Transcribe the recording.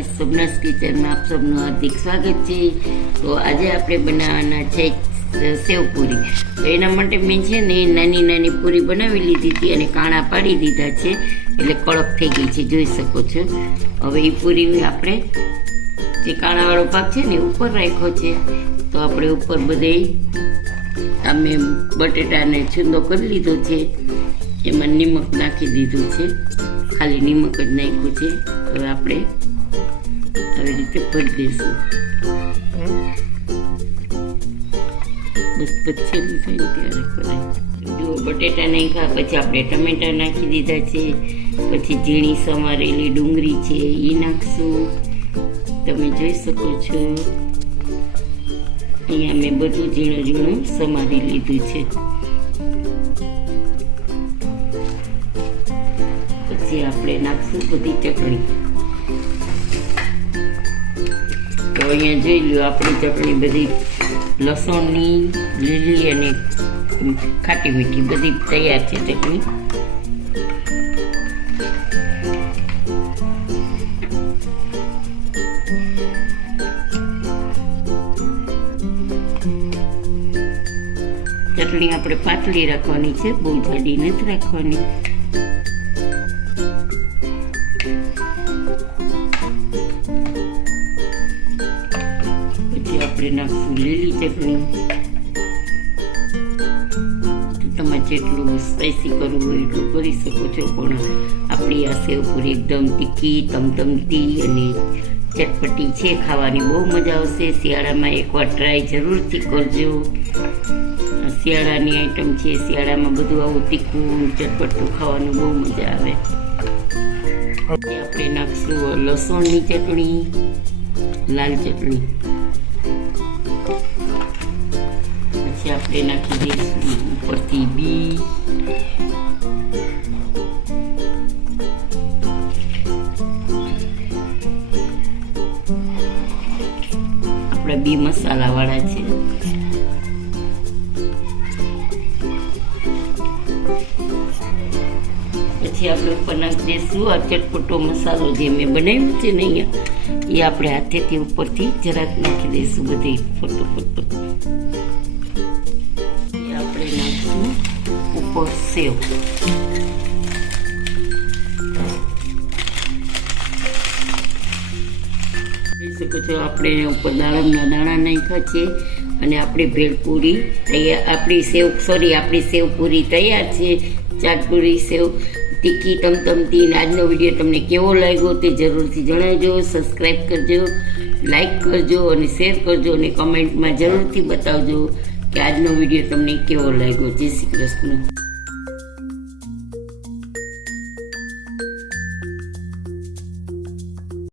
Guys, Somnath કિચનમાં આપ સૌનું હાર્દિક સ્વાગત છે। તો આજે આપણે બનાવવાના છે સેવપુરી। તો એના માટે મેં છે ને નાની નાની પૂરી બનાવી લીધી હતી અને કાણા પાડી દીધા છે, એટલે કડક થઈ ગઈ છે, જોઈ શકો છો। હવે એ પૂરી આપણે જે કાણાવાળો ભાગ છે ને ઉપર રાખ્યો છે, તો આપણે ઉપર બધે અમે બટેટાને છૂંદો કરી લીધો છે, એમાં નિમક નાખી દીધું છે, ખાલી નિમક જ નાખ્યું છે। હવે આપણે આવી રીતે ભરી દઈશું, બસ પછી થાય ને ત્યારે કરાય। જો બટેટા નાખ્યા પછી આપણે ટમેટા નાખી દીધા છે, પછી ઝીણી સમારેલી ડુંગળી છે એ નાખશું, તમે જોઈ શકો છો। અહીંયા મેં બધું ઝીણું ઝીણું સમારી લીધું છે। પછી આપણે નાખશું બધી ચટણી। તો અહીંયા જોઈ લો, આપણી ચટણી બધી લસણની, લીલી અને ખાટી મીઠી બધી તૈયાર છે ચટણી। ચટણી આપણે પાતળી રાખવાની છે, બહુ જાડી નથી રાખવાની। પછી આપણે નાખશું લીલી ચટણી। તમારે જેટલું સ્પાઈસી કરવું હોય એટલું કરી શકો છો, પણ આપણી આ સેવપુરી એકદમ તીખી, તમતમતી અને ચટપટી છે, ખાવાની બહુ મજા આવશે। શિયાળામાં એકવાર ટ્રાય જરૂરથી કરજો। શિયાળાની આઈટમ છે, શિયાળામાં બધું આવું તીખું ચટપટું ખાવાનું બહુ મજા આવે। આપણે નાખશું લસણની ચટણી, લાલ ચટણી। પછી આપણે નાખી દઈશું ઉપરથી બી, આપણા બી મસાલા વાળા છે। પછી આપણે ઉપર નાખી દઈશું આ ચટપટો મસાલો જે મેં બનાવ્યો છે ને અહીંયા, એ આપણે હાથેથી ઉપરથી જરાક નાખી દઈશું બધી ફરતો ફરતો। એ આપણે નાખશું ઉપર સેવ। જોઈ શકો છો, આપણે ઉપર દાડમના દાણા નાખ્યા છે અને આપણી ભેળપૂરી તૈયાર, આપણી સેવ પૂરી તૈયાર છે। ચાટપુરી સેવ તીખી તમતમતી। આજનો વિડીયો તમને કેવો લાગ્યો તે જરૂરથી જણાવજો, સબસ્ક્રાઈબ કરજો, લાઈક કરજો અને શેર કરજો, અને કમેન્ટમાં જરૂરથી બતાવજો કે આજનો વિડીયો તમને કેવો લાગ્યો। જય શ્રી કૃષ્ણ।